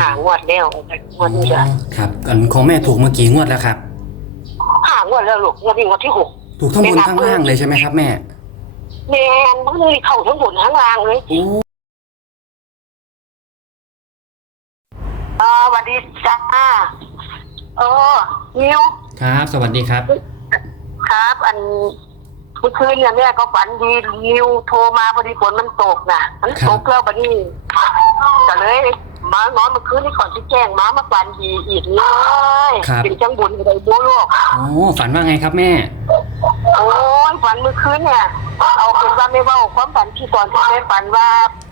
หางวดแล้วงวดนี้จะครับอันของแม่ถูกเมื่อกี่งวดแล้วครับ หางวดแล้วลูกงวดนี้งวดที่หกถูกทั้งบนทั้งล่างเลยใช่ไหมครับแม่แมนมันเลยเข้าทั้งบนทั้งล่างเลยโอ้เออสวัสดีจ้าเออนิวครับ สวัสดีครับ ครับ อันเมื่อคืนเนี่ยแม่ก็ฝันดีนิวโทรมาพอดีฝนมันตกนะมันตกแล้วบัดนี้ก็เลย มานอนเมื่อคืนนี่ก่อนที่แจ้งมามาฝันดีอีกเลยเป็นจังบุญเลยบัวโลกโอ้ฝันว่าไงครับแม่ โอ้ยฝันเมื่อคืนเนี่ย เอาเป็นว่าไม่เว่าความฝันที่ก่อนที่แม่ฝันว่า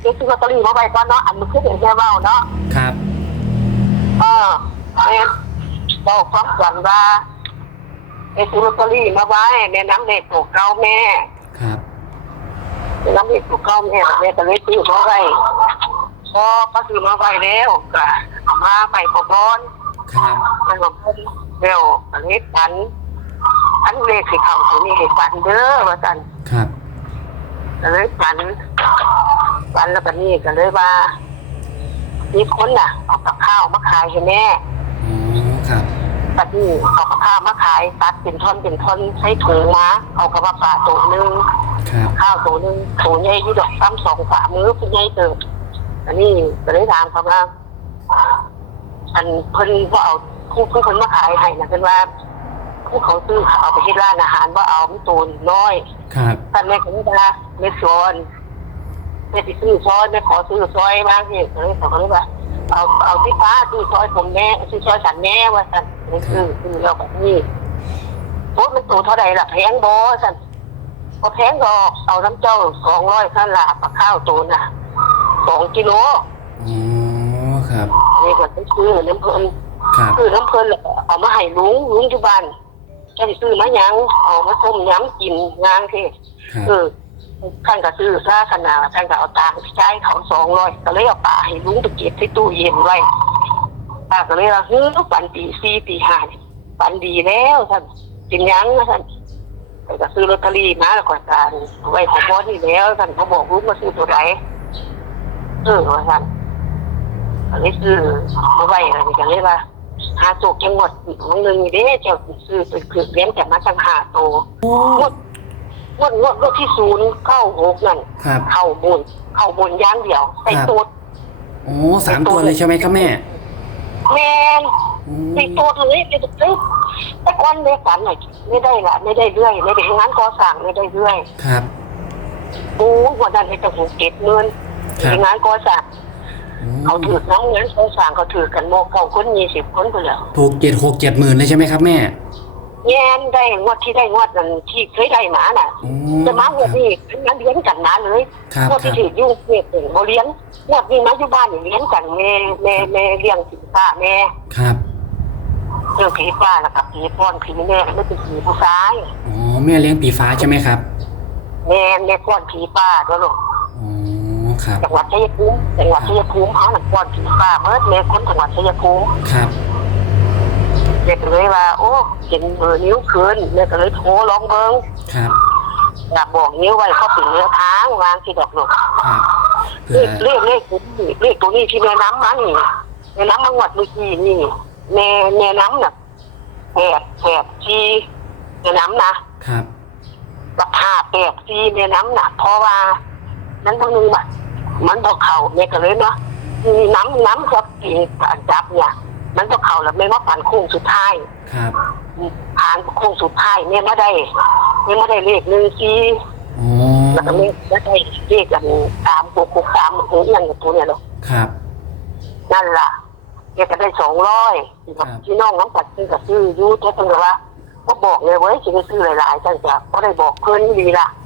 เด็กซื้อลอตเตอรี่มาไว้ก่อนเนาะอันเมื่อคืนเห็นแม่เว่าเนาะครับ เออแม่เว่าความฝันว่าเด็กซื้อลอตเตอรี่มาไว้แม่น้ำเด็กปลูกเก้าแม่ครับ แม่น้ำเด็กปลูกเก้าแม่แม่ก็เลยซื้อมาไว้ พอก็ซื้อมาไว้แล้วก็เอามาไปขอบอนครับมันบอกเร็วอันนี้ฝันอันเลขสิเขาตัวนี้ให้ฝันเด้อว่าสันครับก็เลยฝันฝันแล้วก็นี่ก็เลยว่ามีคนน่ะเอากับข้าวมาขายให้แม่อ๋อครับตัดนี่เอากับข้าวมาขายตัดเป็นท่อนเป็นท่อนใช้ถุงมาเอากระบะปลาตัวหนึ่งครับข้าวตัวหนึ่งตัวใหญ่ยี่ดอกซ้ำสองฝ่ามือคุณใหญ่เติบ อันนี้ก็เลยถามเขาว่าอันเพิ่นว่าเอาผู้ผู้คนมาขายให้นะเป็นว่าผู้เขาซื้อเอาไปที่ร้านอาหารว่าเอามันตัวน้อยครับท่านแม่ก็ไม่ได้ไม่สอนแม่ติซื้อซอยแม่ขอซื้อซอยบ้างสิเลยเขาก็เลยว่าเอาเอาที่ฟ้าซื้อซอยผมแม่ซื้อซอยฉันแม่ว่าสันนี่คือคือเราแบบนี้โอ้มันตัวเท่าไหร่ล่ะแพงบอสันพอแพงก็เอาน้ำเจ้าสองร้อยข้าลาปลาข้าวตัวน่ะ สองกิโลอ๋อครับนี่ก็ไปซื้อน้ำเพลินครับซื้อน้ำเพลินแล้วก็เอามาให้ลุงลุงที่บ้านจะไปซื้อมาหยังเอามาต้มยำกินงางที่ครับเออท่านก็ซื้อซาขนาดท่านก็เอาตังค์ใช้เขาสองร้อยก็เลยเอาป่าให้ลุงไปเก็บที่ตู้เย็นไว้ป้าก็เลยว่าเฮ้ยฝันตีสี่ตีห้านี่ฝันดีแล้วท่านกินหยังนะท่านไปก็ซื้อลอตเตอรี่มาแล้วก็การเอาไว้ของบอสนี่แล้วท่านเขาบอกลุงมาซื้อตัวไหน เออว่าท่านก็เลยซื้อมาไว้อะไรก็เลยว่าหาโจกจังหวัดน้องหนึ่งนี่เด้เจ้าซื้อไปคือเลี้ยงแต่มาจังหาโตโอ้งวดงวดงวดงวดที่ศูนย์เข้าหกนั่นครับเข้าบนเข้าบนอย่างเดียวไปตัวโอ้สามตัวเลยใช่ไหมครับแม่แมนโอ้ไปตัวเลยไปตัวเลยแต่ก่อนไม่ฝันหน่อยไม่ได้ละไม่ได้เรื่อยไม่ได้งานก่อสร้างไม่ได้เรื่อยครับโอ้วันนั้นให้ตะหูเก็บเงิน ครับงานก่อสร้างโอ้เขาถือน้ำงานก่อสร้างเขาถือกันโมกเขาคนยี่สิบคนไปแล้วถูกเจ็ดหกเจ็ดหมื่นเลยใช่ไหมครับแม่แย่นได้งวดที่ได้งวดนั้นที่เคยได้มาน่ะโอ้จะมางวดนี้งั้นเลี้ยงกันมาเลยครับงวดครัที่บถือยุ่งเมียเป็นโมเลี้ยงงวดนี้มาอยู่บ้านนี่เลี้ยงกันแม่แม่แม่เลี้ยงผีป้าแม่ครับเรื่องผีป้าแล้วกับผีพ่อนผีแม่ไม่เป็นผีผู้ชายอ๋อแม่เลี้ยงปีฟ้าใช่ไหมครับแม่แม่พ่อนผีป้าด้วยลูกอ๋อ ครับจังหวัดชัยภูมิจังหวัดชัยภูมิเขาหนักพ่อนผีป้าเมื่อแม่คนจังหวัดชัยภูมิครับแม่ก็เลยว่า โอ้เห็นเบอร์นิ้วคืนแม่ก็เลยโทรลองเบิ้งครับอยากบอกนิ้วไว้เขาเป็นเนื้อทางวางที่ดอกลูกครับเลเผื่อขเลขเลขตัวนี้เลขตัวนี้ที่แม่น้ำมันนี่แม่น้ำมังหวัดเมื่อกี้นี่แม่แม่น้ำน่ะแปดแปดที่แม่น้ำนะครับราคาแปดที่แม่น้ำน่ะเพราะว่านั้นทั้งนึงแบบ มันพอเข่าแม่ก็เลยเนาะมีน้ำน้ำครับปีการจับเนี่ย มันพอเข่าแล้วแม่ว่าผ่านโค้งสุดท้ายครับผ่านโค้งสุดท้ายแม่ไม่ได้แม่ไม่ได้เลขหนึ่งที่อ๋อแล้วก็แม่ไม่ได้เลขกันตามปกปกตามหัวอย่างตัวเนี่ยหรอกครับนั่นล่ะแกก็ได้สองร้อยครับพี่น้องน้ำปัดซื้อกับซื้ออยูแต่เพิ่งว่าก็บอกเลยเว้ยจะไปซื้อหลายๆจังจ้ะก็ได้บอกเพื่อนดีละอ๋อครับ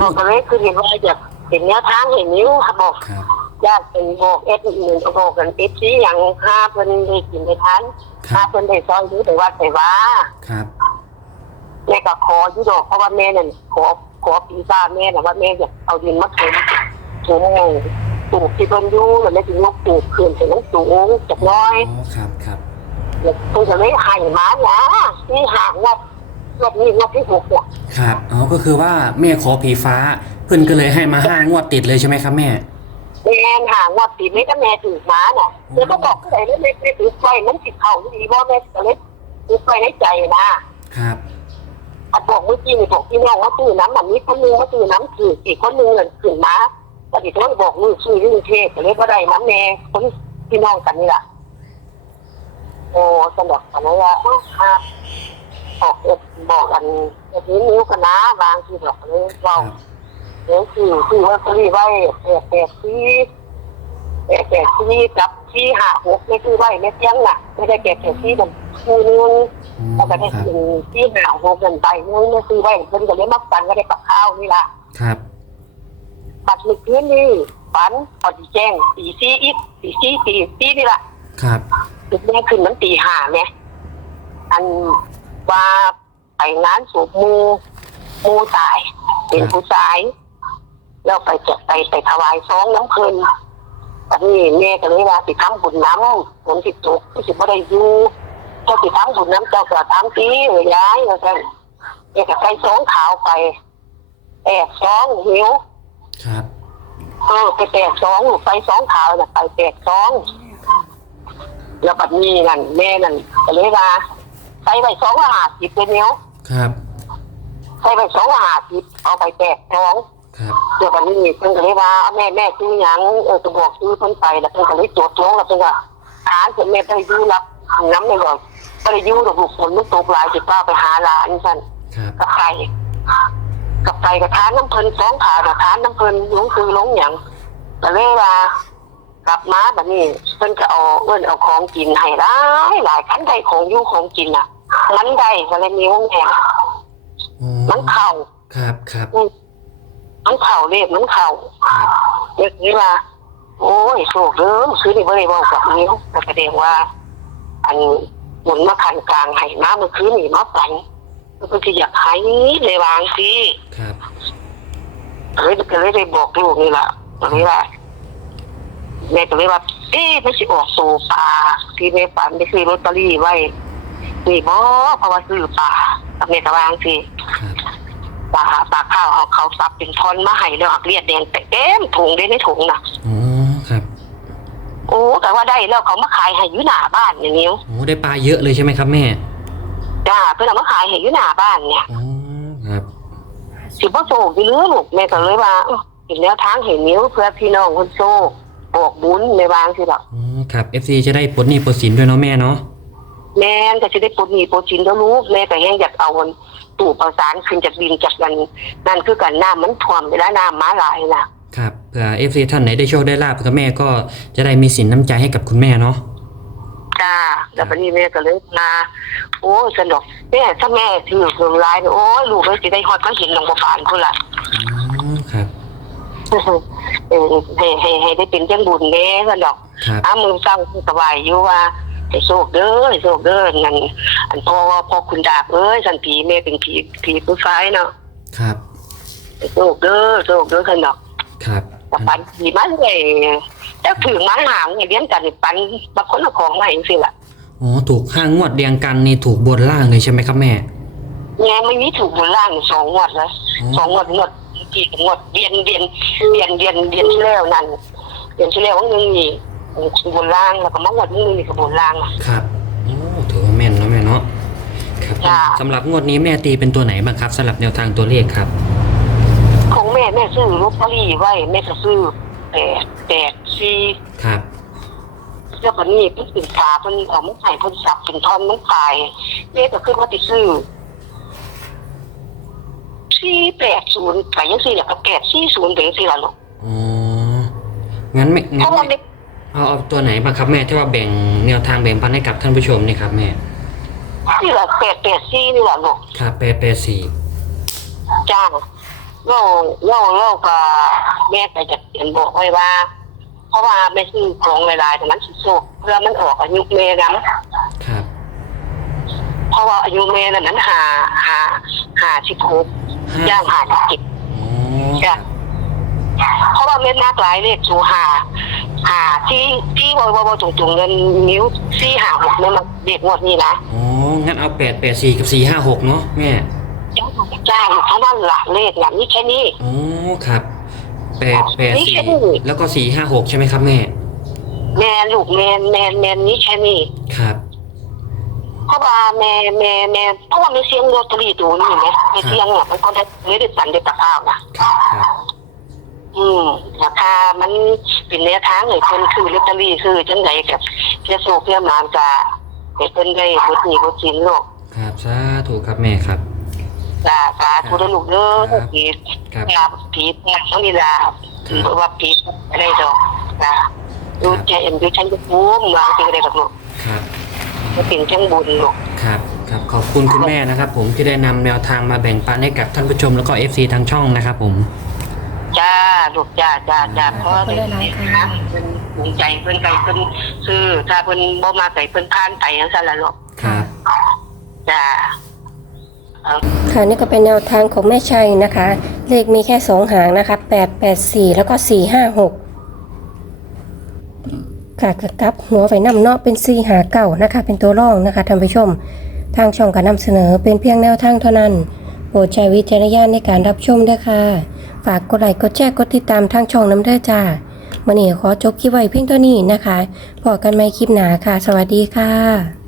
บอกก็เลยคือเห็นว่าอยากเห็นแนวทางเห็นนิ้วบอกครับญาติเป็นบอกเอสหนึ่งก็บอกกันเอสซีอย่างห้าเพิ่นได้กินได้ทันคห้ารับเพิ่นได้ซอยอยูแต่ว่าแต่ว่าครับแม่ก็ขออยุดอกเพราะว่าแม่นั่นขอขอปีซ่าแม่น่ะว่าแม่อยากเอาดินมาถมถมปลูกที่เพิ่นอยู่แล้วแม่ถึงยกปลูกขึ้นถึงน้ำสูงจักหน้อยอ๋อครับครับเพิ่งจะไม่ใหายมานะที่ห่างวัด รอบนี้รอบที่หกเนี่ยครับอ๋อก็คือว่าแม่ขอผีฟ้า เพื่อนก็เลยให้มาห้างวดติดเลยใช่ไหมครับแม่ แม่นหางว่าตีไม่ก็แม่ถือหมาน่ะเดี๋ยวก็บอกก็ได้แล้วแม่ไม่ถือไฟมันสิเขาดีว่าแม่ก็เลยถือไฟในใจนะครับอะบอกเมื่อกี้นี่บอกพี่น้องว่าตื้อน้ำแบบนี้คนนึงว่าตื้อน้ำถืออีกคนนึงเงินขึ้นมาแต่ที่เขาบอกมือชื่อที่กรุงเทพก็เลยก็ได้น้ำแม่คนพี่น้องกันนี่แหละโอ้สนุกกันเลยว่าอ้าวครับ บอกเอ็ดบอกกันแบบนี้นิ้วกันนะบางทีบอกเลยคเรารับเดี๋ยวคือคือว่าตีไว้แปดแปดที่แปดแปดที่กับที่หาหกไม่คือไว้ไม่เที่ยงน่ะ ไม่ได้แปดแปดที่มันคือนึงอ๋แล้วอก็ได้ครับถึงที่หาหกเงินไปนึงไม่คือไว้เพิ่นก็เลยมาปันก็ได้กับข้าวนี่ล่ะครับปัดมือคืนนี่ปันพอดีแจ้งตีซี่อีกตีซี่ตีซี่นี่ล่ะครับตึกแม่ขึ้นมันตีห้าไหมอัน ว่าไปงานสูบมูมูตาย เป็นผู้ชายแล้วไปจะไปไปถวายซองน้ำเพลินตอนนี้แม่ก็เลยว่าสิทำบุญน้ำผมสิตกที่สิบ่ได้อยู่เจ้าสิทำบุญน้ำเจ้าก็ทำปีเอ้ยย้ายแล้วกันแม่ก็ใส่ซองขาวไปแอบซองหิวครับเออไปแตกซองไปซองขาวน่ะไปแตกซองแล้วบัดนี้นั่นแม่นั่นก็เลยว่า ใส่ไปสองละห้าสิบเป็นเนี้ยครับ ใส่ไปสองละห้าสิบเอาไปแตกซองครับเดี๋ยวบัดนี้เพิ่นก็เลยว่าเอาแม่แม่ซื้อหยังเออจะบอกซื้อเพิ่นไปแล้วเพิ่นก็เลยตรวจลงแล้วเพิ่นก็หาเสร็จแม่ไปอยูรับน้ำในบ่อนก็เลยอยูดอกลูกฝนลูกตกหลายจิป้าไปหาหลานสั่นครับกับไก่กับไก่กับทานน้ำเพลินสองขากับทานน้ำเพลินหลงคือหลงหยังแต่เลยว่ากลับมาแบบนี้เพิ่นก็เอาเอิ้นเอาของกินให้หลายหลายคันใดของอยู่ของกินอะ มันได้ก็เลยนิ้วแม่อ๋อมันเข่าครับครับมันเข่าเรียบมันเข่าครับเรียกนี้ว่าโอ้ยโศกเริ่มซื้อนี่บ่ได้บอกกับนิ้วแต่แสดงว่า อันหมุนมาคันกลางให้มาเมื่อคืนนี่มาฝันมันก็จะอยากให้เลยวางสิครับก็เลยก็เลยได้บอกลูกนี่แหละตรงนี้ว่าแม่ก็เลยว่า เอ๊ะไม่ใช่ออกสู่ป่าที่แม่ฝันไปซื้อลอตเตอรี่ไว้ นี่บ่เพราะว่าซื้อป่ากับแม่ก็วาจังสิครับปลาปลาข้าวเขาเขาสับเป็นท่อนมาให้แล้วหักเลียดแดงแต่เต็มถุงได้ในถุงน่ะอ๋อครับ โอ้แต่ว่าได้แล้วเขามาขายให้อยู่หน้าบ้านอย่างนี้โอ้ได้ปลาเยอะเลยใช่ไหมครับแม่จ้าเพื่อนเอามาขายให้อยู่หน้าบ้านเนี่ยอ๋อครับสิบ่โศกอยู่เรือลูกแม่ก็เลยว่าเอ้าเห็นแล้วทางเห็นนิ้วเพื่อพี่น้องคนโซ่บอกบุญในวางสิหรอกอ๋อครับ FC จะได้ปลดหนี้ปลดสินด้วยเนาะแม่เนาะ แม่นก็จะได้ปลดหนี้ปลดสินแล้วลูกแม่ก็ยังอยากเอาตู่ประสานขึ้นจากดินจากกันนั่นคือกันน้ำมันท่วมเวลาน้ำมาหลายน่ะครับเผื่อ FC ท่านไหนได้โชคได้ลาบกับแม่ก็จะได้มีสินน้ำใจให้กับคุณแม่เนาะจ้าแล้ววันนี้แม่ก็เลยมาโอ้ยสนุกแม่ถ้าแม่ถือเรื่องร้ายเนี่ยโอ้ยลูกเลยจะได้ฮอดก็เห็นหลวงพ่อบานคุณล่ะอ๋อครับเออให้ให้ให้ได้เป็นเจ้าบุญเด้สนุกครับอ้ามือเศร้าสบายอยู่ว่า ให้โชคเด้อให้โชคเด้อนั่นอันพ่อว่าพ่อคุณดาบเอ้ยสันผีแม่เป็นผีผีผู้ชายเนาะครับให้โชคเด้อโชคเด้อสนุกครับแต่ปันผีมันเลยแต่ถือมาหางไงเลี้ยงกันนี่ปันบางคนเอาของมาให้สิล่ะอ๋อถูกห้างวดเรียงกันนี่ถูกบนล่างเลยใช่ไหมครับแม่แง่ไม่มีถูกบนล่างสองงวดแล้วสองงวดงวดกี่งวดเดือนเดือนเดือนเดือนเดือนที่แล้วนั่นเดือนที่แล้วว่าเงินนี่ บนล่างแล้วก็มางวดนี้นี่ก็บนล่างอะครับโอ้ถือว่าแม่นเนาะแม่เนาะครับจ้ะสำหรับงวดนี้แม่ตีเป็นตัวไหนบ้างครับสำหรับแนวทางตัวเลขครับ ของแม่แม่ซื้อลอตเตอรี่ไว้แม่ก็ซื้อแปดแปดสี่ครับแล้วก็นี่เพิ่นเป็นขาเพิ่นเอามันใส่เพิ่นสับเป็นท่อนมันตายแม่ก็ขึ้นว่าติซื้อสี่แปดศูนย์ไปยังสี่เนี่ยก็แปดสี่ศูนย์เดี๋ยวสี่ละลูกอ๋องั้นไม่เพงั้นราะว่าไม่เด็ก เอาเอาตัวไหนบ้างครับแม่ที่ว่าแบ่งแนวทางแบ่งปันให้กับท่านผู้ชมนี่ครับแม่นี่แหละแปดแปดสี่นี่แหละลูกครับแปดแปดสี่จ้างเล่าเล่าเล่ากับแม่แต่จะเขียนบอกไว้ว่า เพราะว่าแม่ซื้อของเวลาแต่มันสิโซกเพื่อมันออกอายุแม่น้ำครับ เพราะว่าอายุแม่นั้นหาหาหาสิบหกห้าย่างหาสิบเจ็ดอ๋อครับเพราะว่าเม็ดนักหลายเลขสูหา หาที่ที่บอบอบตรงๆเงินนิ้วที่หาหกเนี่ยมันเด็กงวดนี้นะอ๋อ งั้นเอาแปดแปดสี่กับสี่ห้าหกเนาะแม่จ้างเพราะนั่นหละเลขอย่างนี้แค่นี้อ๋อครับแปดแปดสี่แล้วก็สี่ห้าหกใช่ไหมครับแม่ แม่ลูกแม่แม่แม่นี้แค่นี้ครับเพราะว่าแม่แม่แม่เพราะว่ามีเสียงโรตารีตัวนี้ไหมมีเสียงอะมันก็ได้ไม่ได้สั่นได้ตะอ้าวนะครับครับ อืมราคามันเป็นแนวทางเลยเพิ่นคือลอตเตอรี่คือจังไดกับเพื่อโซเพื่อมานกะให้เพิ่นได้บทนี้บทสินโลกครับสาธุครับแม่ครับ จ้าสาธุเด้อลูกเด้อครับผีครับลาผีเนี่ยต้องมีลาเพราะว่าผีอะไรดอกจ้าดูใจเอ็มดูฉันจะภูมิวางจริงอะไรดอกลูกครับมันเป็นจังบุญลูก ครับครับขอบคุณคุณแม่นะครับผมที่ได้นำแนวทางมาแบ่งปันให้กับท่านผู้ชมแล้วก็ FC ทางช่องนะครับผม จ้าลูกจ้าจ้าจ้าครับเพราะว่าเป็นนะเพิ่นภูมิใจเพิ่นไก่เพิ่นซื้อถ้าเพิ่นบ่มาไก่เพิ่นผ่านไปจังซั่นล่ะลูกครับ จ้าเอาค่ะนี่ก็เป็นแนวทางของแม่ชัยนะคะ เลขมีแค่สองหางนะคะแปดแปดสี่แล้วก็สี่ห้าหกค่ะกกลับหัวไฟน้ำเนาะเป็นสี่หาเก่านะคะ เป็นตัวร่องนะคะท่านผู้ชม ทางช่องการนำเสนอเป็นเพียงแนวทางเท่านั้น โปรดใช้วิจารณญาณในการรับชมด้วยค่ะ ฝากกดไลค์กดแชร์กดติดตามทางช่องน้ำเด้อจ้าวันนี้ขอจบคลิปไว้เพียงเท่านี้นะคะพบกันใหม่คลิปหนาค่ะ สวัสดีค่ะ